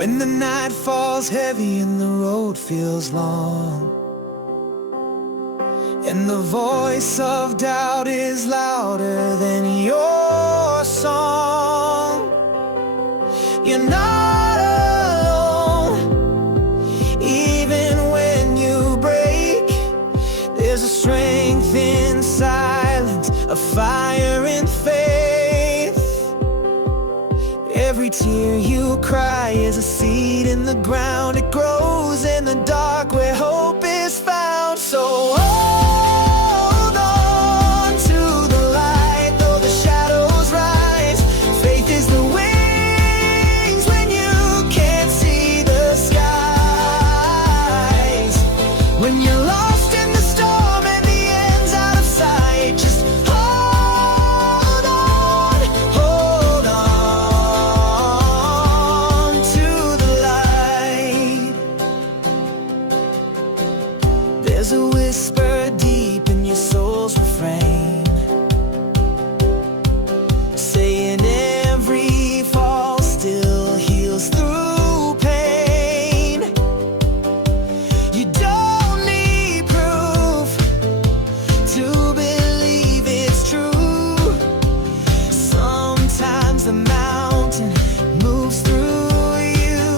When the night falls heavy and the road feels long, and the voice of doubt is louder than your song, you're not alone. Even when you break, there's a strength in silence, a fire in faith. Every tear you cry is a seed in the ground. It grows in the dark where hope is found. So hold on to the light, though the shadows rise. Faith is the wings when you can't see the skies. When you're lost in the storm and the end's out of sight, just hold on to the light. There's a whisper deep in your soul's refrain, saying every fall still heals through pain. You don't need proof to believe it's true. Sometimes the mountain moves through you.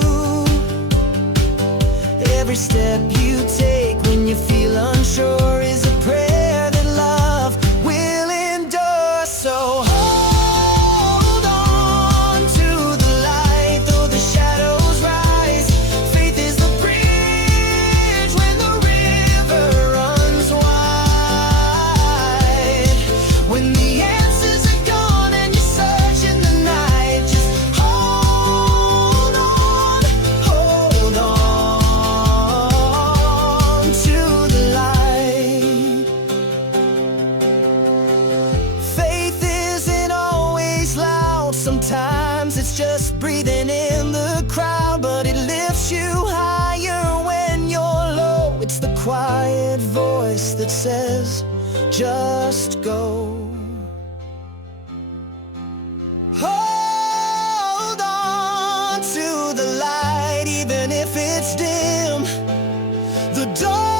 Every step you take when you feel unsure is a prayer that love will endure. So hold on to the light, though the shadows rise. Faith is the bridge when the river runs wide. When the answers are gone and you search in the night, just hold on to the light. Faith isn't always loud. Sometimes it's just breathing in the crowd, but it lifts you higher when you're low. It's the quiet voice that says, just go. Hold on to the light, even if it's dim. The door